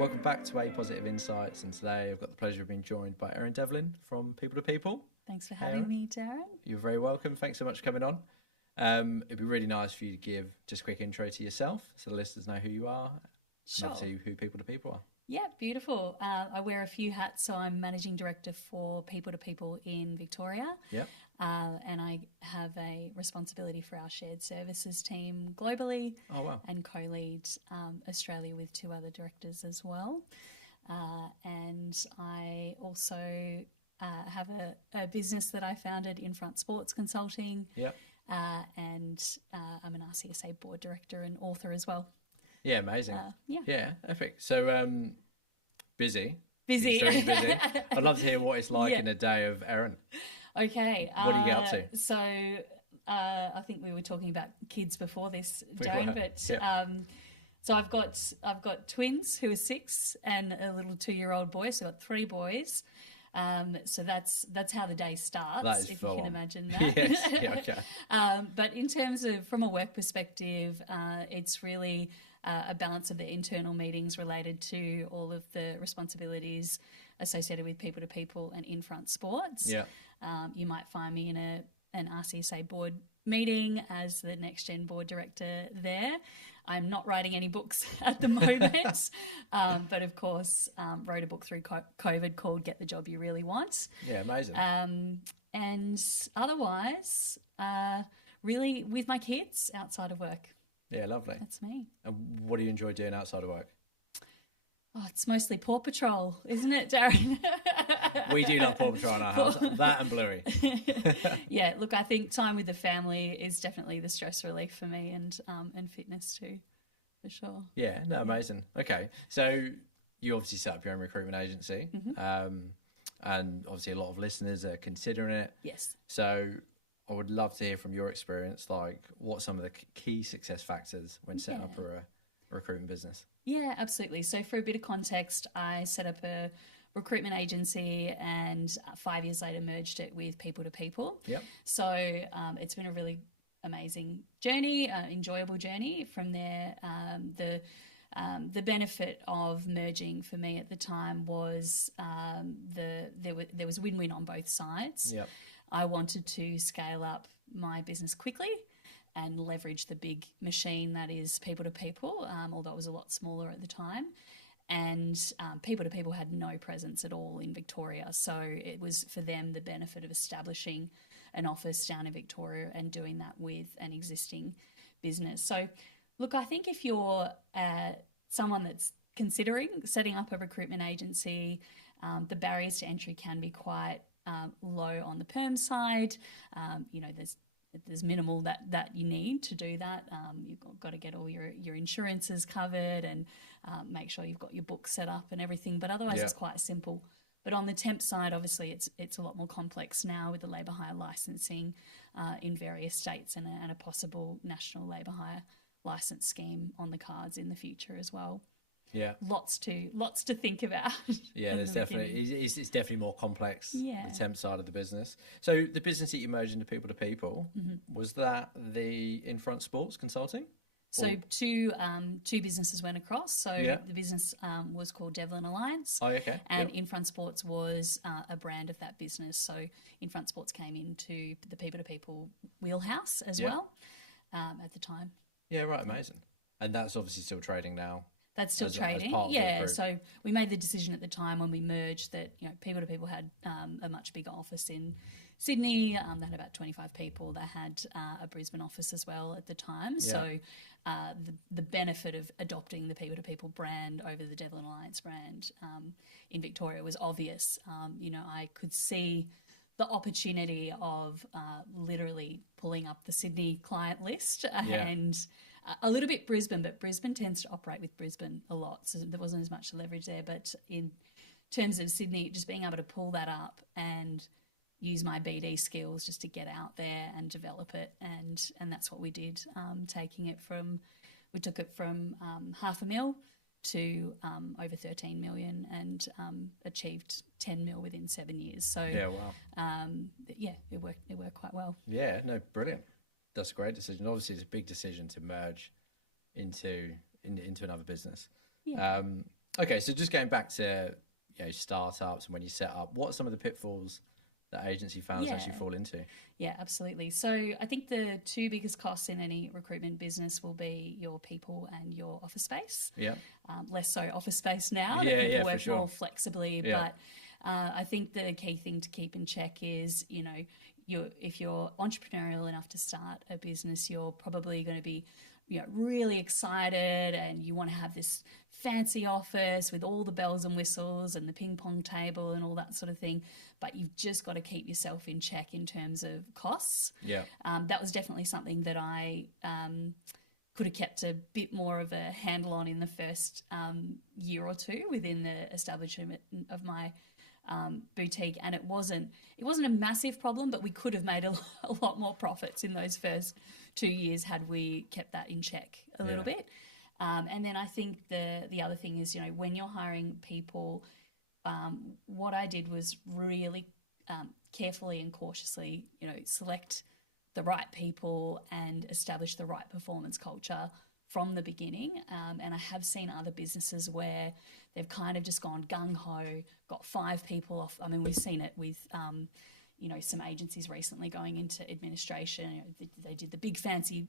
Welcome back to A Positive Insights, and today I've got the pleasure of being joined by Erin Devlin from People to People. Thanks for having me, Darren. You're very welcome. Thanks so much for coming on. It'd be really nice for you to give just a quick intro to yourself so the listeners know who you are Sure. and obviously who People to People are. Yeah, beautiful. I wear a few hats, so I'm Managing Director for People to People in Victoria. Yeah. And I have a responsibility for our shared services team globally. Oh, wow. And co-lead Australia with two other directors as well. And I also have a business that I founded, In Front Sports Consulting. Yeah. And I'm an RCSA board director and author as well. Yeah, amazing. Yeah. Yeah, epic. So, busy. Busy. Extremely busy. I'd love to hear what it's like in a day of Erin. Okay. What do you get up to? So I think we were talking about kids before this, Darren, but so I've got twins who are 6 and a little 2-year-old boy, so I've got 3 boys. So that's how the day starts, That is if you can imagine that. Yes, yeah, okay. But in terms of from a work perspective, it's really a balance of the internal meetings related to all of the responsibilities associated with People to People and In Front Sports. Yeah. You might find me in an RCSA board meeting as the Next Gen board director there. I'm not writing any books at the moment, but of course wrote a book through COVID called Get the Job You Really Want. Yeah, amazing. And otherwise, really with my kids outside of work. Yeah, lovely. That's me. And what do you enjoy doing outside of work? Oh, it's mostly Paw Patrol, isn't it, Darren? We do love Paw Patrol in our house. That and Bluey. Yeah, look, I think time with the family is definitely the stress relief for me, and fitness too, for sure. Yeah, no, amazing. Okay, so you obviously set up your own recruitment agency, and obviously a lot of listeners are considering it. Yes. So I would love to hear from your experience, like what some of the key success factors when setting up a recruitment business. Yeah, absolutely. So for a bit of context, I set up a recruitment agency and 5 years later merged it with People to People. Yep. So it's been a really amazing journey, enjoyable journey from there. The benefit of merging for me at the time was there was win-win on both sides. Yep. I wanted to scale up my business quickly and leverage the big machine that is People to People, although it was a lot smaller at the time. And People to People had no presence at all in Victoria. So it was for them the benefit of establishing an office down in Victoria and doing that with an existing business. So look, I think if you're someone that's considering setting up a recruitment agency, the barriers to entry can be quite low on the perm side. There's minimal that you need to do that. You've got to get all your insurances covered and make sure you've got your books set up and everything. But otherwise, it's quite simple. But on the temp side, obviously, it's a lot more complex now with the labour hire licensing in various states and a possible national labour hire licence scheme on the cards in the future as well. Yeah, lots to think about. Yeah, there's definitely it's definitely more complex. Yeah, the temp side of the business. So the business that you merged into People to People, was that the In Front Sports Consulting? So two businesses went across. So the business was called Devlin Alliance. Oh, okay. And In Front Sports was a brand of that business. So In Front Sports came into the People to People wheelhouse as well at the time. Yeah, right, amazing. And that's obviously still trading now. That's still trading. So we made the decision at the time when we merged that People to People had a much bigger office in Sydney. They had about 25 people. They had a Brisbane office as well at the time. Yeah. So the benefit of adopting the People to People brand over the Devlin Alliance brand in Victoria was obvious. I could see the opportunity of literally pulling up the Sydney client list and a little bit Brisbane, but Brisbane tends to operate with Brisbane a lot, so there wasn't as much leverage there. But in terms of Sydney, just being able to pull that up and use my BD skills just to get out there and develop it, and that's what we did. We took it from $500,000 to over 13 million and achieved 10 mil within 7 years. So it worked quite well. Yeah, no, brilliant. That's a great decision. Obviously, it's a big decision to merge into another business. Yeah. Okay, so just going back to startups and when you set up, what are some of the pitfalls that agency founders actually fall into? Yeah, absolutely. So I think the two biggest costs in any recruitment business will be your people and your office space. Yeah. Less so office space now that people work more flexibly. Yeah. But I think the key thing to keep in check is, if you're entrepreneurial enough to start a business, you're probably going to be really excited and you want to have this fancy office with all the bells and whistles and the ping pong table and all that sort of thing. But you've just got to keep yourself in check in terms of costs. Yeah. That was definitely something that I could have kept a bit more of a handle on in the first year or two within the establishment of my boutique, and it wasn't a massive problem, but we could have made a lot more profits in those first 2 years had we kept that in check a little bit. And then I think the other thing is, when you're hiring people, what I did was really carefully and cautiously, select the right people and establish the right performance culture from the beginning. And I have seen other businesses where they've kind of just gone gung-ho, got 5 people off. I mean, we've seen it with, some agencies recently going into administration. They did the big fancy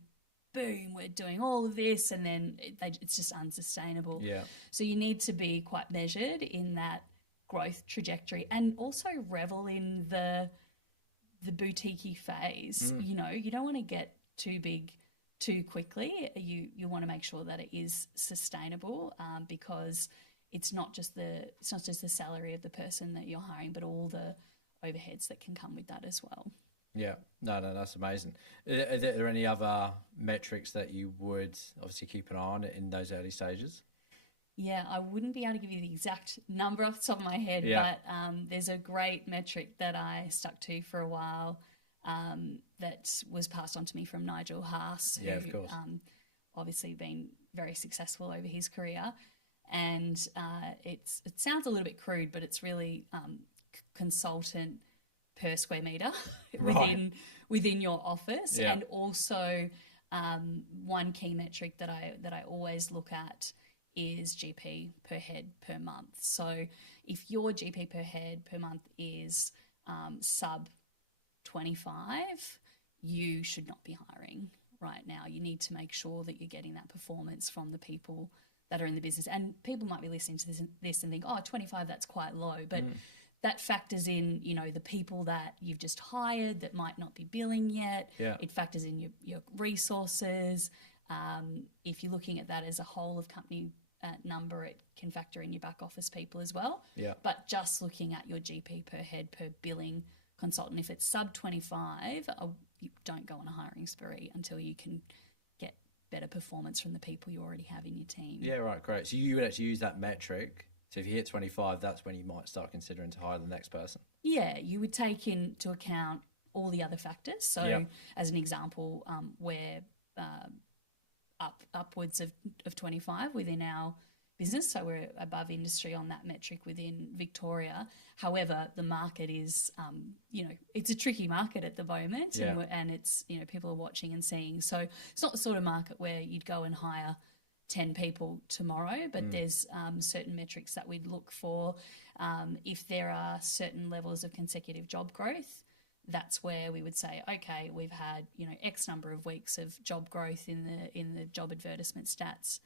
boom, we're doing all of this, and then it's just unsustainable. Yeah. So you need to be quite measured in that growth trajectory and also revel in the boutique-y phase. You don't want to get too big too quickly. You want to make sure that it is sustainable, because it's not just the salary of the person that you're hiring, but all the overheads that can come with that as well. Yeah, no, that's amazing. Are there any other metrics that you would obviously keep an eye on in those early stages? Yeah, I wouldn't be able to give you the exact number off the top of my head, but there's a great metric that I stuck to for a while that was passed on to me from Nigel Haas, who of course. Obviously been very successful over his career. And it sounds a little bit crude, but it's really consultant per square metre within your office. Yeah. And also one key metric that I always look at is GP per head per month. So if your GP per head per month is sub 25, you should not be hiring right now. You need to make sure that you're getting that performance from the people that are in the business. And people might be listening to this and think, 25, that's quite low. But that factors in, the people that you've just hired that might not be billing yet. Yeah. It factors in your resources. If you're looking at that as a whole of company number, it can factor in your back office people as well. Yeah. But just looking at your GP per head per billing consultant, if it's sub 25, you don't go on a hiring spree until you can get better performance from the people you already have in your team. Yeah, right, great. So you would actually use that metric. So if you hit 25, that's when you might start considering to hire the next person. Yeah, you would take into account all the other factors. So as an example, we're upwards of 25 within our business. So we're above industry on that metric within Victoria. However, the market is, it's a tricky market at the moment, and it's, people are watching and seeing. So it's not the sort of market where you'd go and hire 10 people tomorrow, but there's certain metrics that we'd look for. If there are certain levels of consecutive job growth, that's where we would say, okay, we've had X number of weeks of job growth in the job advertisement stats.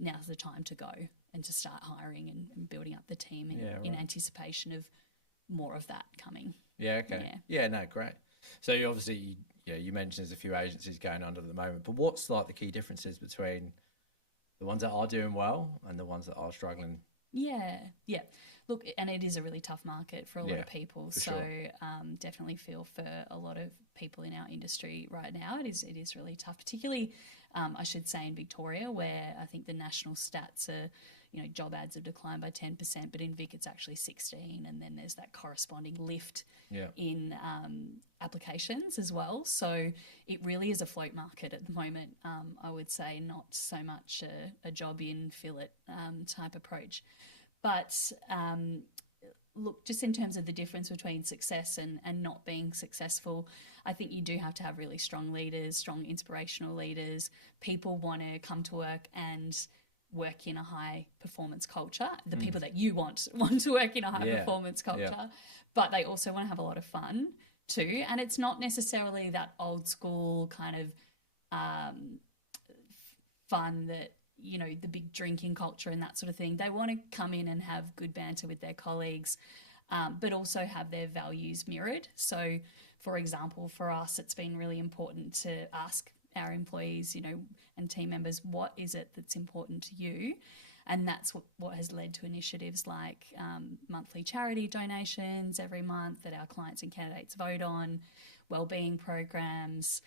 Now's the time to go and to start hiring and building up the team in anticipation of more of that coming. Yeah, okay. Yeah, no, great. So you obviously, you mentioned there's a few agencies going under at the moment, but what's like the key differences between the ones that are doing well and the ones that are struggling? Yeah. Look, and it is a really tough market for a lot of people. So sure. Definitely feel for a lot of people in our industry right now. It is really tough, particularly I should say in Victoria, where I think the national stats are, job ads have declined by 10%, but in Vic it's actually 16%, and then there's that corresponding lift in applications as well. So it really is a float market at the moment. I would say not so much a job in, fill it type approach. But look, just in terms of the difference between success and not being successful, I think you do have to have really strong leaders, strong inspirational leaders. People want to come to work and work in a high performance culture, the people that you want to work in a high performance culture, but they also want to have a lot of fun too. And it's not necessarily that old school kind of fun that, you know, the big drinking culture and that sort of thing. They want to come in and have good banter with their colleagues, but also have their values mirrored. So, for example, for us, it's been really important to ask our employees, you know, and team members, what is it that's important to you? And that's what has led to initiatives like monthly charity donations every month that our clients and candidates vote on, wellbeing programs,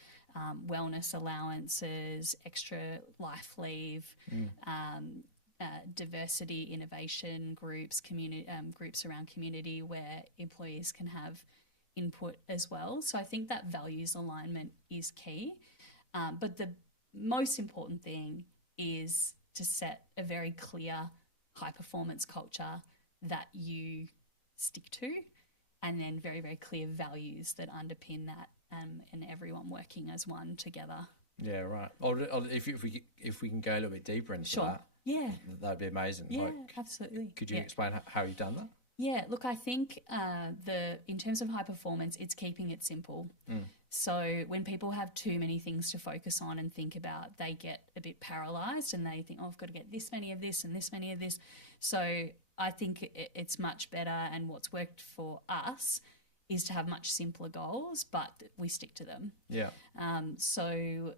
wellness allowances, extra life leave, diversity innovation groups, community groups around community where employees can have input as well. So I think that values alignment is key. But the most important thing is to set a very clear high performance culture that you stick to, and then very, very clear values that underpin that, and everyone working as one together. Yeah, right. Or if we can go a little bit deeper into that, that'd be amazing. Yeah, absolutely. Could you explain how you've done that? Yeah, look, I think in terms of high performance, it's keeping it simple. So when people have too many things to focus on and think about, they get a bit paralysed and they think, oh, I've got to get this many of this and this many of this. So I think it's much better, and what's worked for us is to have much simpler goals, but we stick to them. Yeah. So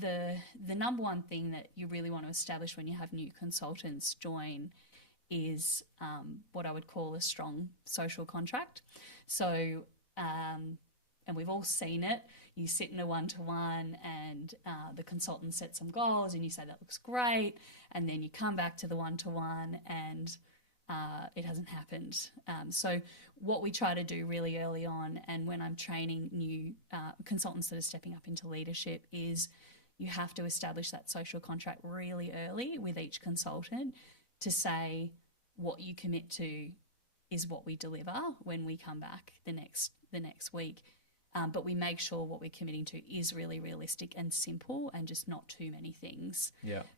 the number one thing that you really want to establish when you have new consultants join is what I would call a strong social contract. So, and we've all seen it. You sit in a one-to-one and the consultant sets some goals and you say, that looks great. And then you come back to the one-to-one and it hasn't happened. So what we try to do really early on, and when I'm training new consultants that are stepping up into leadership, is you have to establish that social contract really early with each consultant to say what you commit to is what we deliver when we come back the next week. But we make sure what we're committing to is really realistic and simple and just not too many things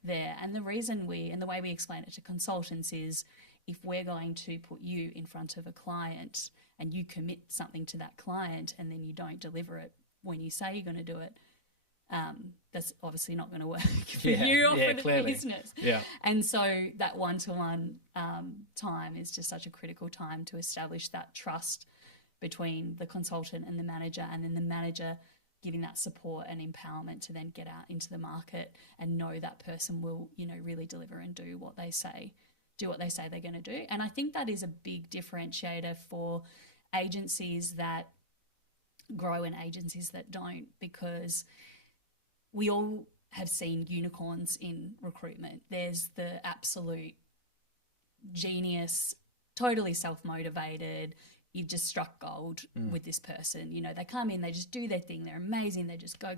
there. And the reason and the way we explain it to consultants is, if we're going to put you in front of a client and you commit something to that client and then you don't deliver it when you say you're going to do it, that's obviously not going to work for you or for the business. Yeah. And so that one-to-one time is just such a critical time to establish that trust between the consultant and the manager, and then the manager giving that support and empowerment to then get out into the market and know that person will, you know, really deliver and do what they say they're going to do. And I think that is a big differentiator for agencies that grow and agencies that don't, because we all have seen unicorns in recruitment. There's the absolute genius, totally self-motivated, you've just struck gold with this person. You know, they come in, they just do their thing, they're amazing, they just go,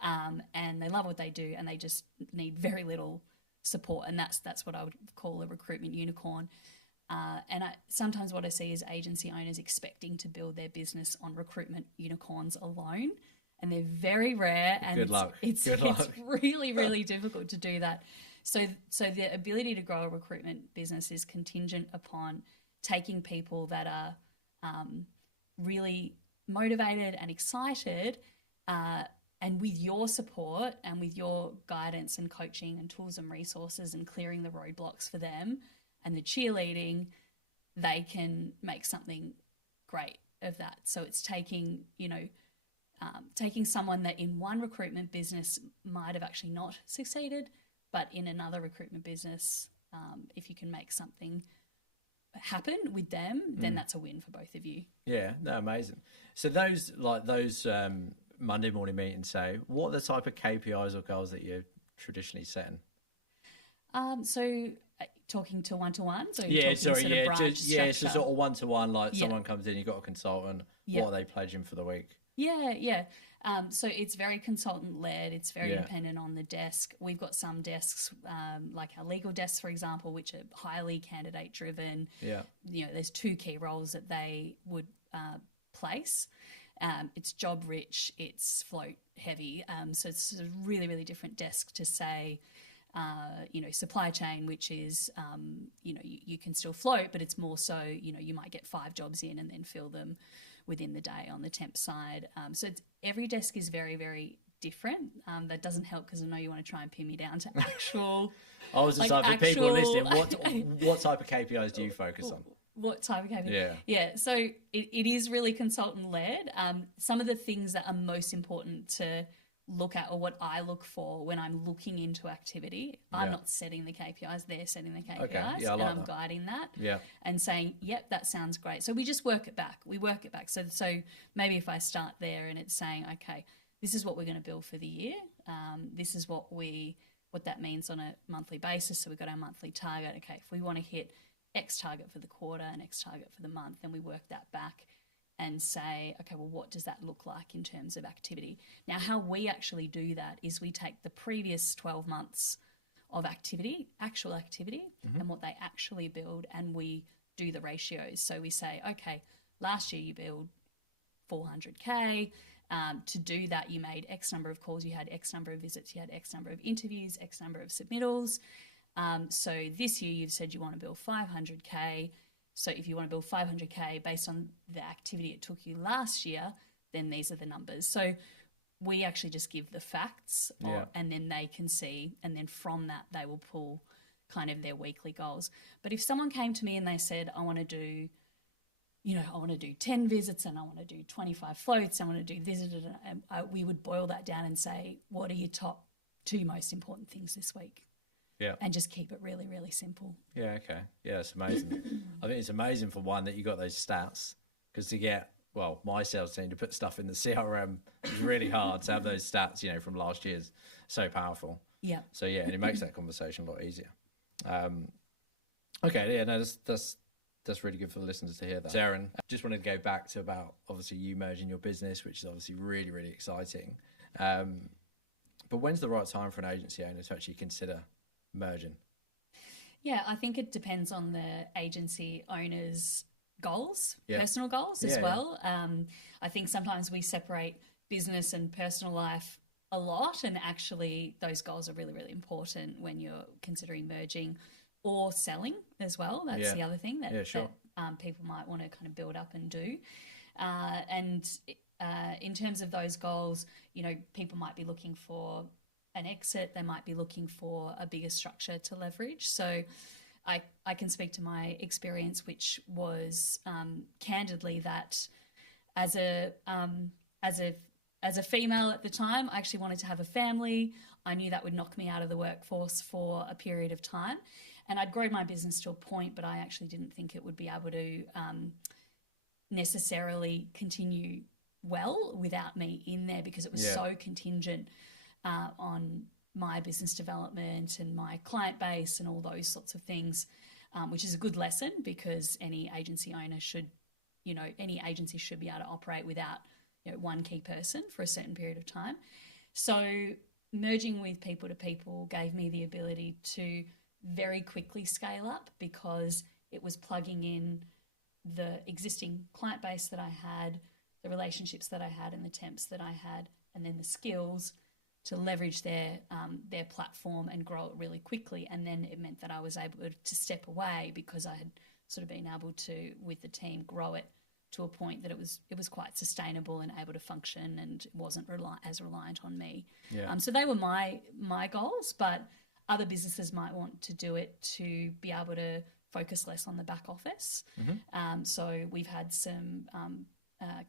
and they love what they do, and they just need very little support. And that's what I would call a recruitment unicorn. And sometimes what I see is agency owners expecting to build their business on recruitment unicorns alone, and they're very rare, and it's really, really difficult to do that. So the ability to grow a recruitment business is contingent upon taking people that are really motivated and excited, and with your support and with your guidance and coaching and tools and resources and clearing the roadblocks for them and the cheerleading, they can make something great of that. So it's taking, you know, taking someone that in one recruitment business might have actually not succeeded, but in another recruitment business, if you can make something happen with them, then that's a win for both of you. Yeah, no, amazing. So those Monday morning meetings, say, what are the type of KPIs or goals that you're traditionally setting? So talking to one-to-ones? So so sort of one-to-one, like someone comes in, you've got a consultant, what are they pledging for the week? So it's very consultant-led. It's very dependent on the desk. We've got some desks, like our legal desks, for example, which are highly candidate-driven. Yeah. You know, there's two key roles that they would place. It's job rich, it's float heavy. So it's a really, really different desk to say, supply chain, which is, you can still float, but it's more so, you might get 5 jobs in and then fill them within the day on the temp side. So every desk is very, very different. That doesn't help because I know you want to try and pin me down to actual. I was just for people listening, what type of KPIs do you focus on? What type of KPI? Yeah. So it is really consultant led. Some of the things that are most important to look at, or what I look for when I'm looking into activity, I'm not setting the KPIs, they're setting the KPIs, and I'm guiding that and saying, yep, that sounds great. So we just work it back. So maybe if I start there and it's saying, okay, this is what we're going to build for the year. This is what that means on a monthly basis. So we've got our monthly target. Okay, if we want to hit X target for the quarter and X target for the month, then we work that back and say, okay, well, what does that look like in terms of activity? Now, how we actually do that is we take the previous 12 months of actual activity, and what they actually build, and we do the ratios. So we say, okay, last year you build 400K. To do that, you made X number of calls, you had X number of visits, you had X number of interviews, X number of submittals. So this year you've said you want to build 500K. So if you want to build 500K based on the activity it took you last year, then these are the numbers. So we actually just give the facts and then they can see, and then from that they will pull kind of their weekly goals. But if someone came to me and they said, I want to do 10 visits and I want to do 25 floats, I want to do this, we would boil that down and say, what are your top 2 most important things this week? Yeah. And just keep it really, really simple. Yeah, okay. Yeah, it's amazing. I think it's amazing for one that you got those stats, because to get, my sales team to put stuff in the CRM is really hard. To have those stats, from last year's so powerful. Yeah. So yeah, and it makes that conversation a lot easier. Okay, yeah, no, that's really good for the listeners to hear that. Darren, I just wanted to go back to about obviously you merging your business, which is obviously really, really exciting. But when's the right time for an agency owner to actually consider merging? Yeah, I think it depends on the agency owner's goals, personal goals as well. I think sometimes we separate business and personal life a lot, and actually those goals are really, really important when you're considering merging or selling as well. That's the other thing that people might want to kind of build up and do. In terms of those goals, people might be looking for an exit, they might be looking for a bigger structure to leverage. So I can speak to my experience, which was candidly that as a female at the time, I actually wanted to have a family. I knew that would knock me out of the workforce for a period of time. And I'd grown my business to a point, but I actually didn't think it would be able to necessarily continue well without me in there, because it was so contingent on my business development and my client base and all those sorts of things, which is a good lesson, because any agency owner should be able to operate without one key person for a certain period of time. So merging with people to people gave me the ability to very quickly scale up, because it was plugging in the existing client base that I had, the relationships that I had and the temps that I had, and then the skills to leverage their platform and grow it really quickly. And then it meant that I was able to step away, because I had sort of been able to, with the team, grow it to a point that it was quite sustainable and able to function, and it wasn't as reliant on me. So they were my goals, but other businesses might want to do it to be able to focus less on the back office. So we've had some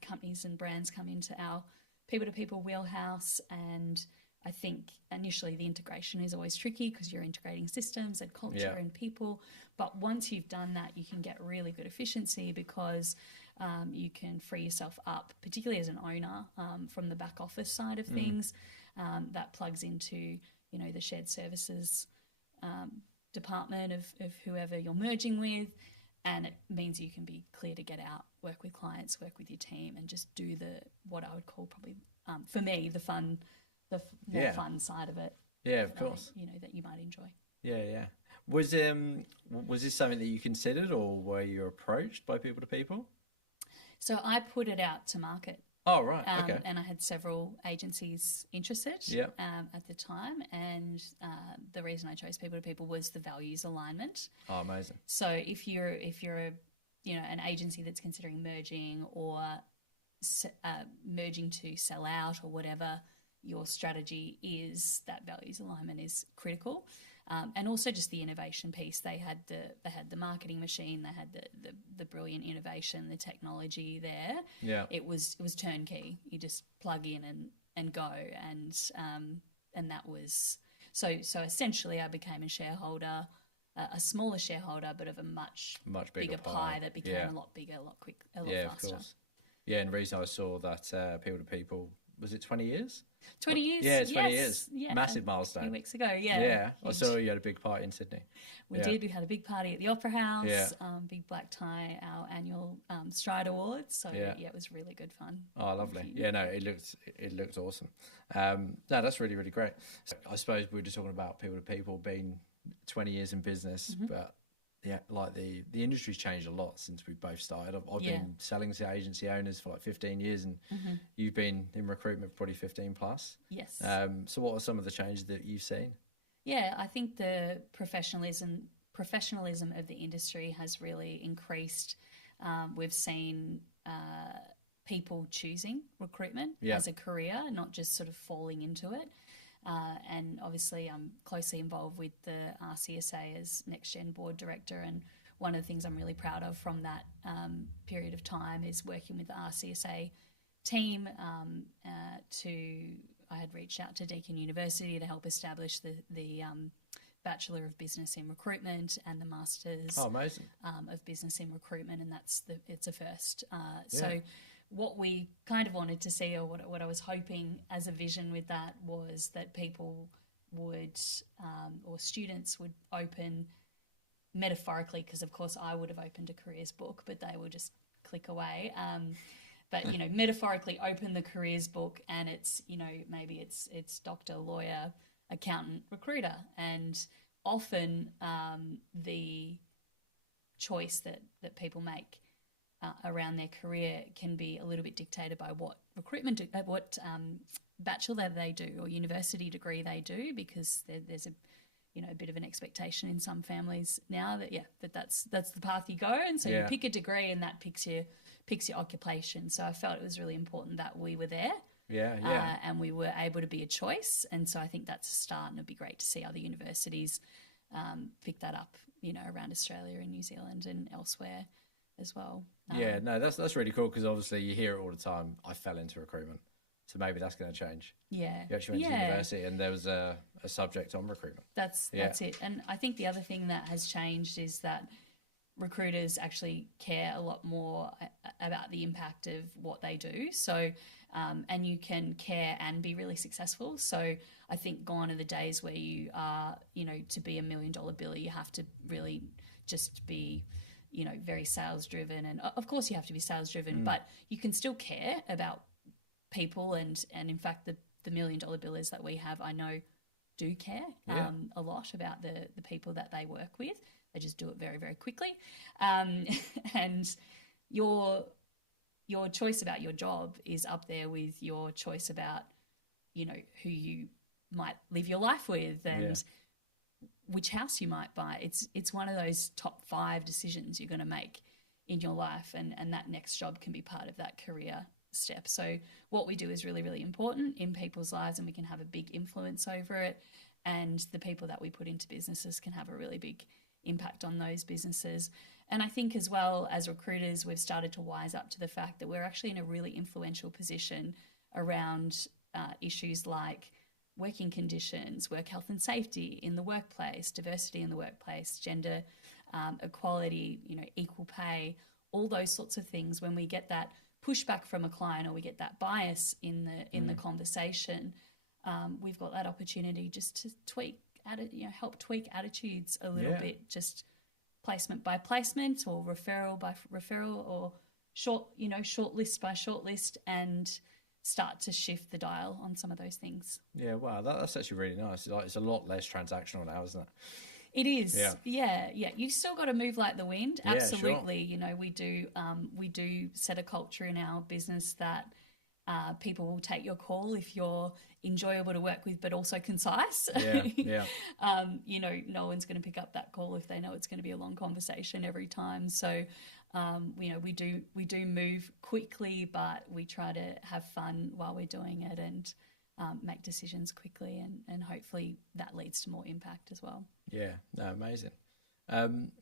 companies and brands come into our people-to-people wheelhouse, and I think initially the integration is always tricky, because you're integrating systems and culture and people. But once you've done that, you can get really good efficiency, because you can free yourself up, particularly as an owner, from the back office side of things. That plugs into the shared services department of whoever you're merging with, and it means you can be clear to get out, work with clients, work with your team, and just do what I would call probably for me the more fun side of it. Yeah, of course. That you might enjoy. Yeah. Was this something that you considered, or were you approached by people to people? So I put it out to market. Oh, right. Okay. And I had several agencies interested at the time. And the reason I chose People to People was the values alignment. Oh, amazing. So if you're a, an agency that's considering merging or merging to sell out or whatever your strategy is, that values alignment is critical. And also just the innovation piece. They had the marketing machine. They had the brilliant innovation, the technology there. Yeah, it was turnkey. You just plug in and go, and that was so essentially I became a shareholder, a smaller shareholder, but of a much bigger pie that became a lot bigger, a lot faster. Of course. Yeah, and the reason I saw that People to People, was it 20 years? 20 years. Yeah, 20 years. Yeah. Massive milestone. A few weeks ago, yeah. Yeah, I saw you had a big party in Sydney. We did. We had a big party at the Opera House, big black tie, our annual Stride Awards. So, it was really good fun. Oh, lovely. Yeah, no, it looked awesome. No, that's really, really great. So I suppose we were just talking about People to People being 20 years in business, but like the industry's changed a lot since we both started. I've been selling to agency owners for like 15 years, and you've been in recruitment for probably 15 plus. Yes. So what are some of the changes that you've seen? Yeah, I think the professionalism of the industry has really increased. We've seen people choosing recruitment as a career, not just sort of falling into it. And obviously I'm closely involved with the RCSA as Next Gen Board Director, and one of the things I'm really proud of from that period of time is working with the RCSA team I had reached out to Deakin University to help establish the Bachelor of Business in Recruitment and the Masters of Business in Recruitment, and it's a first. So what we kind of wanted to see, or what I was hoping as a vision with that, was that people would, or students would open metaphorically, because of course I would have opened a careers book, but they will just click away. But, metaphorically open the careers book, and it's, maybe it's doctor, lawyer, accountant, recruiter. And often the choice that people make around their career can be a little bit dictated by what bachelor they do or university degree they do, because there's a bit of an expectation in some families now that's the path you go, and so you pick a degree and that picks your occupation. So I felt it was really important that we were there. And we were able to be a choice, and so I think that's a start, and it'd be great to see other universities pick that up, around Australia and New Zealand and elsewhere as well. That's really cool, because obviously you hear it all the time. I fell into recruitment, so maybe that's going to change. You actually went to university and there was a subject on recruitment. That's it. And I think the other thing that has changed is that recruiters actually care a lot more about the impact of what they do. So, and you can care and be really successful. So I think gone are the days where you are, to be $1 million biller, you have to really just be, very sales driven. And of course you have to be sales driven, but you can still care about people. And in fact, the $1 million billers that we have, I know, do care a lot about the people that they work with. They just do it very, very quickly. And your choice about your job is up there with your choice about, who you might live your life with and which house you might buy. It's one of those top 5 decisions you're going to make in your life, and that next job can be part of that career step. So what we do is really, really important in people's lives, and we can have a big influence over it. And the people that we put into businesses can have a really big impact on those businesses. And I think as well as recruiters, we've started to wise up to the fact that we're actually in a really influential position around issues like working conditions, work health and safety in the workplace, diversity in the workplace, gender equality, equal pay, all those sorts of things. When we get that pushback from a client, or we get that bias in the conversation, we've got that opportunity just to help tweak attitudes a little bit, just placement by placement, or referral by referral, or short list by short list, and start to shift the dial on some of those things. Yeah, wow, that's actually really nice. It's a lot less transactional now, isn't it? It is. Yeah. You've still got to move like the wind. Absolutely. Sure. We do set a culture in our business that people will take your call if you're enjoyable to work with, but also concise. Yeah. You know, no one's going to pick up that call if they know it's going to be a long conversation every time. So, you know, we do move quickly, but we try to have fun while we're doing it and make decisions quickly, and hopefully that leads to more impact as well. Yeah, no, amazing.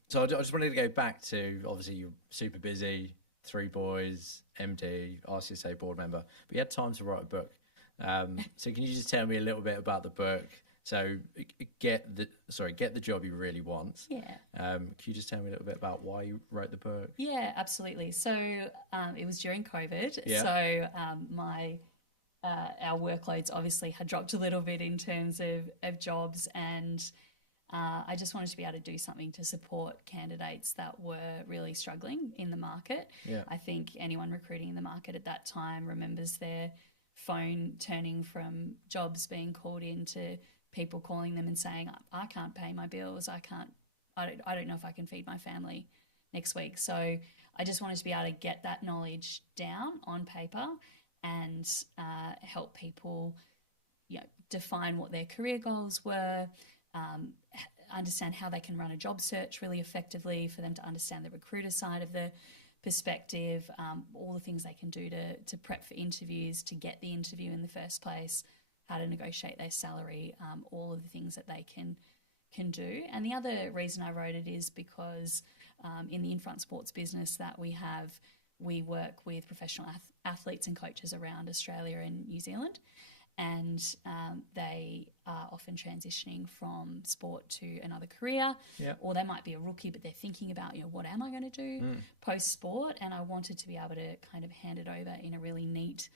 So I just wanted to go back to, obviously you're super busy, 3 boys, MD, RCSA board member, but you had time to write a book. So can you just tell me a little bit about the book? So get the job you really want. Yeah. Can you just tell me a little bit about why you wrote the book? Yeah, absolutely. So it was during COVID. Yeah. So our workloads obviously had dropped a little bit in terms of jobs, and I just wanted to be able to do something to support candidates that were really struggling in the market. Yeah. I think anyone recruiting in the market at that time remembers their phone turning from jobs being called in to people calling them and saying, I can't pay my bills, I don't know if I can feed my family next week. So I just wanted to be able to get that knowledge down on paper and help people, you know, define what their career goals were, understand how they can run a job search really effectively, for them to understand the recruiter side of the perspective, all the things they can do to prep for interviews, to get the interview in the first place, how to negotiate their salary, all of the things that they can do. And the other reason I wrote it is because in the in-front sports business that we have, we work with professional athletes and coaches around Australia and New Zealand, and they are often transitioning from sport to another career. Yeah. Or they might be a rookie, but they're thinking about, you know, what am I going to do post-sport? And I wanted to be able to kind of hand it over in a really neat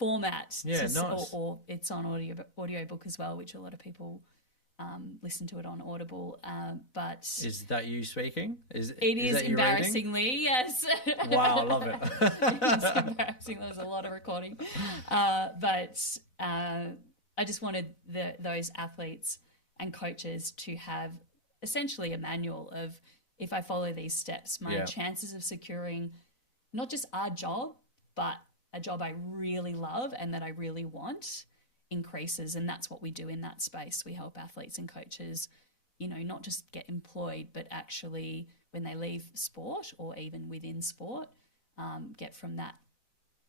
format. Yeah, nice. Or it's on audiobook as well, which a lot of people listen to it on Audible. But is that you speaking? It is embarrassingly, yes. Wow, I love it. It's embarrassing. There's a lot of recording. But I just wanted those athletes and coaches to have essentially a manual of, if I follow these steps, my chances of securing not just our job, but a job I really love and that I really want increases. And that's what we do in that space. We help athletes and coaches, you know, not just get employed, but actually when they leave sport or even within sport, get from that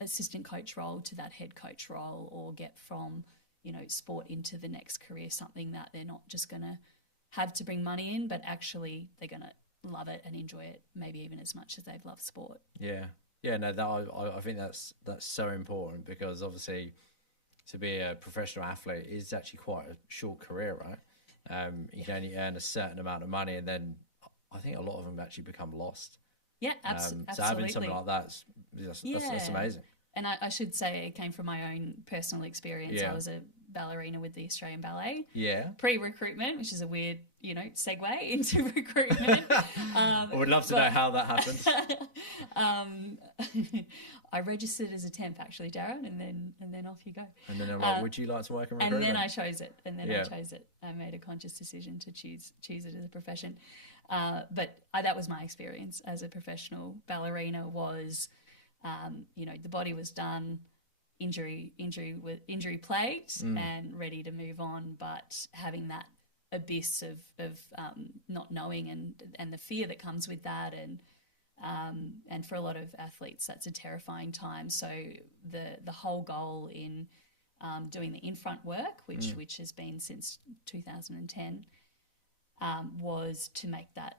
assistant coach role to that head coach role, or get from, you know, sport into the next career, something that they're not just going to have to bring money in, but actually they're going to love it and enjoy it, maybe even as much as they've loved sport. Yeah. No, I think that's so important, because obviously to be a professional athlete is actually quite a short career, right? You can only earn a certain amount of money, and then I think a lot of them actually become lost. Yeah, absolutely. So having something like that's amazing. And I should say it came from my own personal experience. Yeah. I was a ballerina with the Australian Ballet. Yeah. Pre-recruitment, which is a weird, you know, segue into recruitment. I would love to know how that happened. I registered as a temp, actually, Darren, and then off you go. And then I'm like, would you like to work in recruitment? And then I chose it. I made a conscious decision to choose it as a profession. But that was my experience as a professional ballerina. Was, you know, the body was done, injury plagued, and ready to move on, but having that abyss of not knowing and the fear that comes with that, and for a lot of athletes that's a terrifying time. So the whole goal in doing the in-front work, which has been since 2010, was to make that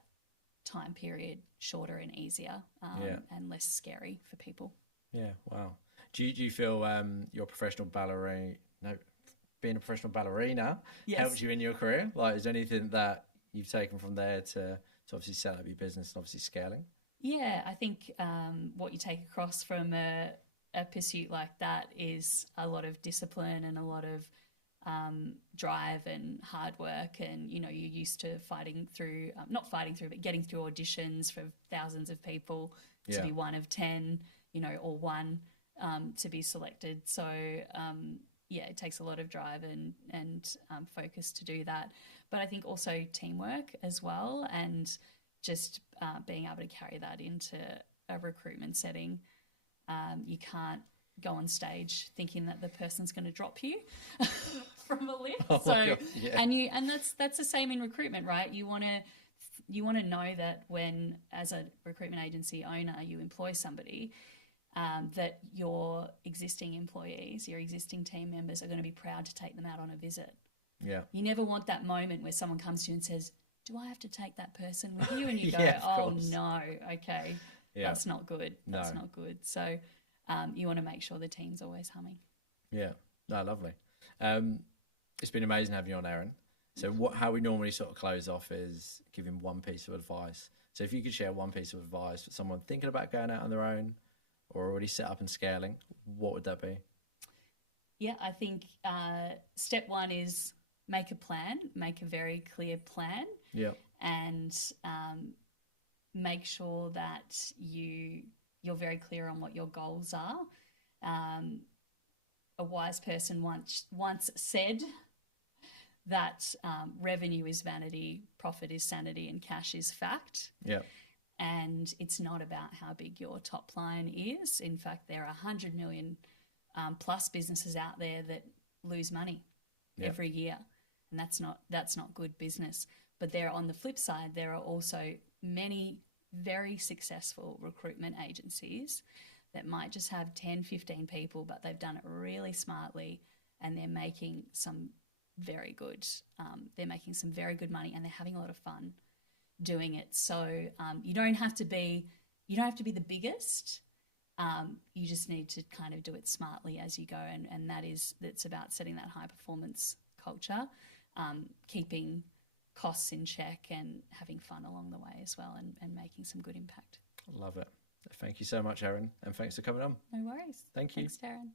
time period shorter and easier, and less scary for people. Yeah, wow. Do you feel your professional ballerina, being a professional ballerina, helped you in your career? Like, is there anything that you've taken from there to obviously set up your business and obviously scaling? Yeah, I think what you take across from a pursuit like that is a lot of discipline and a lot of drive and hard work. And, you know, you're used to getting through auditions for thousands of people to be one of 10, you know, or one to be selected. So, it takes a lot of drive and focus to do that. But I think also teamwork as well, and just being able to carry that into a recruitment setting. You can't go on stage thinking that the person's going to drop you from a lift. Oh so, yeah. and that's the same in recruitment, right? You want to know that when, as a recruitment agency owner, you employ somebody, that your existing employees, your existing team members are going to be proud to take them out on a visit. Yeah. You never want that moment where someone comes to you and says, do I have to take that person with you? And you go, yeah, oh no, okay, that's not good. That's no. not good. So you want to make sure the team's always humming. Yeah, no, lovely. It's been amazing having you on, Erin. So how we normally sort of close off is giving one piece of advice. So if you could share one piece of advice for someone thinking about going out on their own or already set up and scaling, what would that be? Yeah, I think step one is make a plan, make a very clear plan. Yeah. And make sure that you're very clear on what your goals are. A wise person once said that revenue is vanity, profit is sanity, and cash is fact. Yeah. And it's not about how big your top line is. In fact, there are 100 million plus businesses out there that lose money every year, and that's not good business. But on the flip side, there are also many very successful recruitment agencies that might just have 10, 15 people, but they've done it really smartly, and they're making some very good money, and they're having a lot of fun doing it. So you don't have to be the biggest. You just need to kind of do it smartly as you go, and that's about setting that high performance culture, keeping costs in check and having fun along the way as well, and making some good impact. Love it. Thank you so much, Erin, and thanks for coming on. No worries. Thank you. Thanks, Darren.